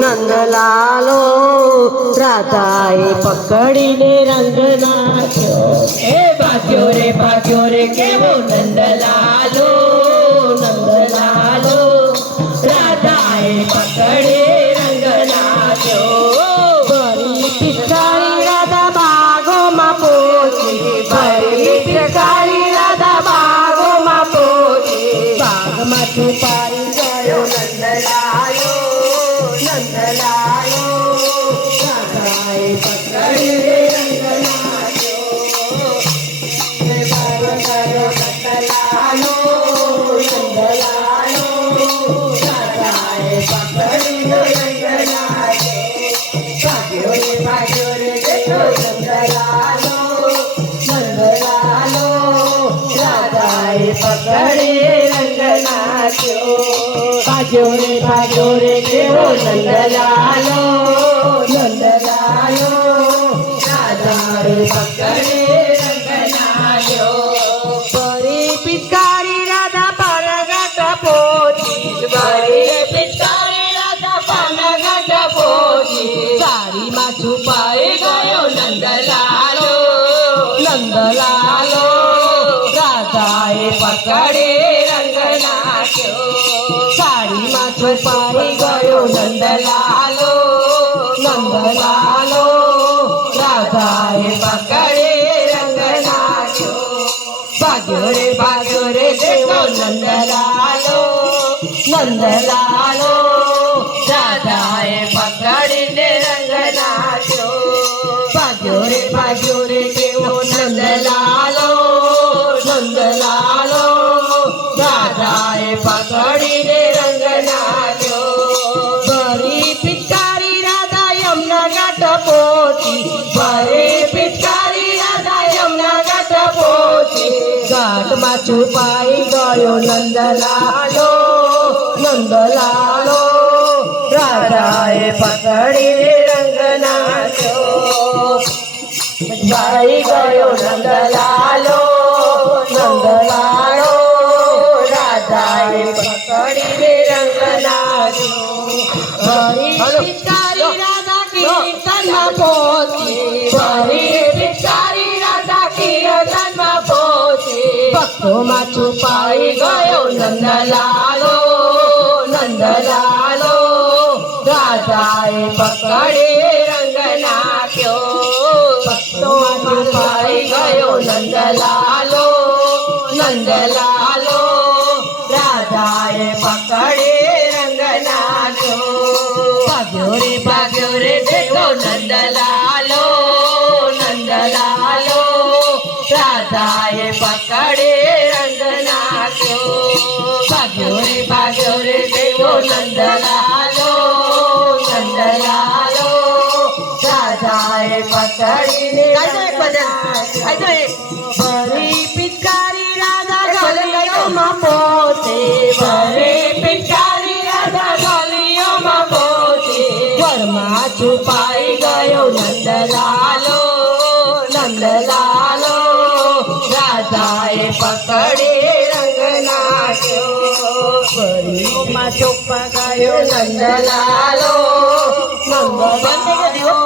નંદલાલો રાધાએ પકડીને રંગ નાખ્યો. એ ભાગ્યો રે કેવો નંદલાલો, નંદલાલો રાધાએ પકડે રંગ નાખ્યો. ભરી પિચકારી રાધા બાગોમાં પહોંચી, ભરી પિચકારી રાધા બાગોમાં પહોંચી. બાગમાં છુપાઈ ગયો નંદલાલો, નંદલાલો રાધાએ પકડીને રંગ નાખ્યો. નંદલાલો, નંદલાલો રાધાએ પકડીને રંગ નાખ્યો. ભાગ્યો રે દેખો નંદલાલો, નંદલાલો રાધાએ પકડી રંગ નાખ્યો. ભાગ્યો રે કેવો નંદલાલો, નંદલાલો રાધાએ પકડી રંગ નાખ્યો. ભરી પિચકારી રાધા પાનઘાટ પહોંચી, ભરી પિચકારી રાધા પાનઘાટ પહોંચી. સાડીમાં છુપાઈ ગયો નંદલાલો, નંદલાલો રાધાએ પકડી રંગ નાખ્યો. સાડીમાં છુપાઈ ગયો નંદલાલો, નંદલાલો રાધાએ પકડી રંગ નાખ્યો. ભાગ્યો રે દેવો નંદલાલો, નંદલાલો રાધાએ પકડીને રંગ નાખ્યો. ભાગ્યો રે કેવો નંદલાલો, નંદલાલો રાધાએ પકડીને રંગ નાખ્યો. ભરી પિચકારી રાધા યમુના ઘાટ પહોંચી, ભરી પિચકારી રાધા યમુના ઘાટ પહોંચી. ઘાટમાં છુપાઈ ગયો નંદલાલો, નંદલાલો રાધાએ પકડીને રંગ નાખ્યો. છુપાઈ ગયો નંદલાલો, નંદલાલો રાધાએ પકડીને રંગ નાખ્યો. ભરી પિચકારી રાધા કીર્તનમાં પહોંચી, ભરી પિચકારી રાધા કીર્તનમાં પહોંચી. ભક્તોમાં છુપાઈ ગયો નંદલાલો, નંદલાલો રાધાએ પકડી રંગ નાખ્યો. ભક્તોમાં છુપાઈ ગયો નંદલાલો, નંદલાલો રાધાએ પકડી રંગ નાખ્યો. ભાગ્યો રે દેખો નંદલાલો, નંદલાલો રાધાએ પકડી રંગ નાખ્યો. ભાગ્યો રે દેવો નંદલાલો, નંદલાલો રાધાએ પકડીને ભરી પિચકારી રાધા ગલીઓમાં પહોંચે, ભરી પિચકારી રાધા ગલીઓમાં પહોંચે. ઘરમાં છુપાઈ ગયો નંદલાલો, નંદલાલો રાધાએ પકડી રંગ નાખ્યો. ભરીમાં છુપા ગયો નંદલાલો, નંદલાલો